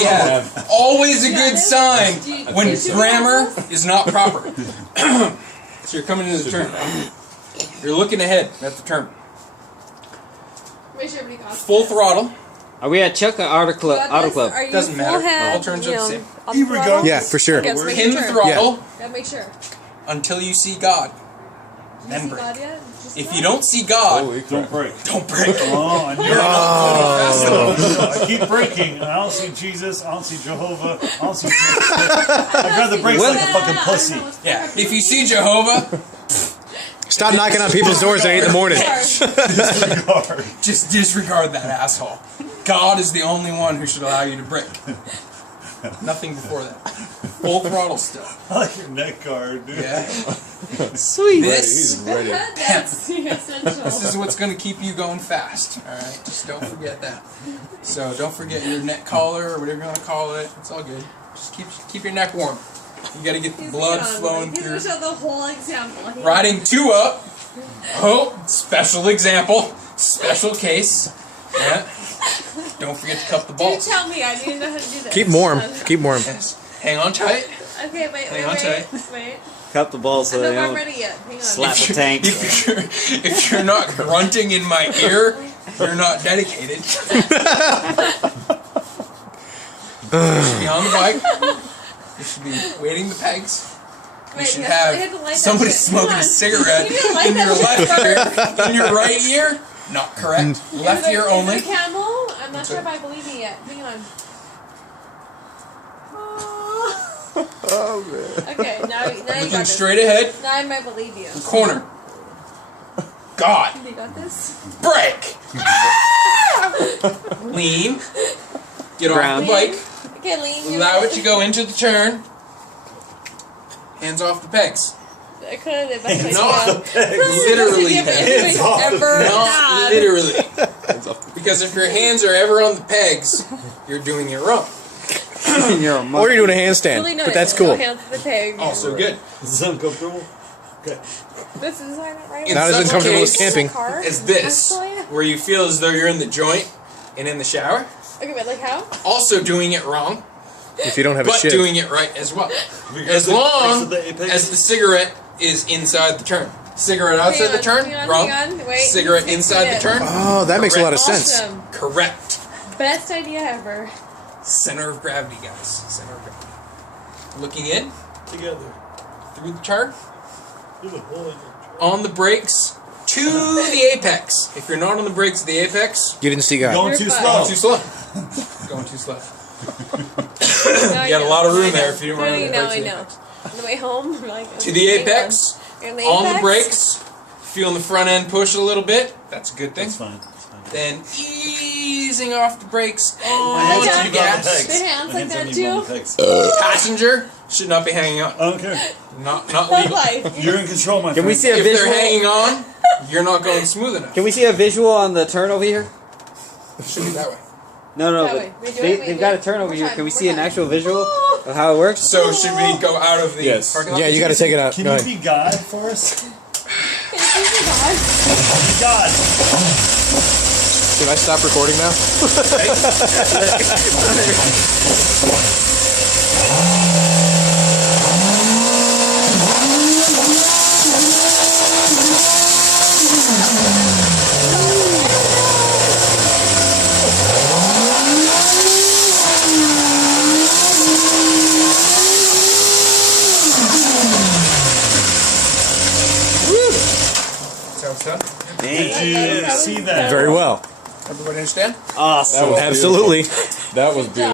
Yeah, always a good sign when grammar is not proper. So you're coming into the turn. You're looking ahead at the turn. Full throttle. Are we at Chuck or Auto Club? Doesn't matter. All turns are the same. Yeah, for sure. Pin the throttle make sure. until you see God. Then brake. If you don't see God, don't brake. Don't brake. Oh, I keep braking, and I don't see Jesus, I don't see Jehovah, I don't see Jesus. I grab the brakes like a fucking pussy. Yeah, if you see Jehovah, stop knocking on people's doors at 8 in the morning. Disregard. Just disregard that asshole. God is the only one who should allow you to brake. Nothing before that. Full throttle still. I like your neck guard, dude. Yeah. Sweet. This That's essential. This is what's going to keep you going fast. All right, just don't forget that. So don't forget your neck collar or whatever you want to call it. It's all good. Just keep your neck warm. You got to get the blood flowing through. He's going to show the whole example. Riding 2 up. Oh, special example. Special case. Yeah. Don't forget to cup the balls. You tell me. I need to know how to do this. Keep warm. Keep warm. Yes. Hang on tight. Okay, wait. Cup the balls so I they don't know if I'm don't ready yet. Hang on. slap the tank. If you're not grunting in my ear, you're not dedicated. You should be on the bike. You should be waiting the pegs. You should have somebody smoking a cigarette in your left ear. In your right ear, not correct. Left ear only. Is it a camel? I'm not sure if I believe it yet. Hang on. Oh, man. Okay, now you got Looking this. straight ahead. Now I might believe you. Corner. God. You got this? Brake. Lean. Get off the bike. Okay, lean. Allow it to go into the turn. Hands off the pegs. I could have the best Not idea. literally. Hands off. Ever Not had. literally. Because if your hands are ever on the pegs, you're doing it wrong. Or you're doing a handstand. Really nice. But that's cool. Hands to the peg. Also good. Is this uncomfortable? Okay. This is right. Not as such uncomfortable as case camping. As this, where you feel as though you're in the joint and in the shower. Okay, but like how? Also doing it wrong, If you don't have a but ship. doing it right as well. As long as the cigarette is inside the turn. Cigarette outside the turn, wrong. Wait, Cigarette inside the turn, Oh, that makes a lot of sense. Awesome. correct. Best idea ever. Center of gravity, guys. Center of gravity. Looking in, Together. through the turn, Do the whole thing. on the brakes, to the apex. If you're not on the brakes at the apex, You didn't see God. Going You're too fine. slow. going too slow. Going too slow. Now You got a lot of room there if you don't run on the Now brakes. I know. On the way home, I'm like, To the apex, You're in on the apex? brakes, feeling the front end push a little bit. That's a good thing. That's fine. That's fine. Then easing off the brakes My on hands to are the even on the gas. pegs. The hands My like that aren't even on too? the pegs. Passenger should not be hanging on. I don't care. Not Love legal. life. You're in control, my Can friend. we see a If they're visual? hanging on, you're not going smooth enough. Can we see a visual on the turn over here? Should be that way. No, That way. but Redo it, they've got a turn over More here. time, Can we more see an time. actual visual of how it works? So should we go out of the parking lot? Yeah, you got to take it out. Can Go you ahead. be God for us? Can you see God? Be God. Can I stop recording now? So, Did you see that? Very well. everybody understand? Awesome. Absolutely. That was beautiful.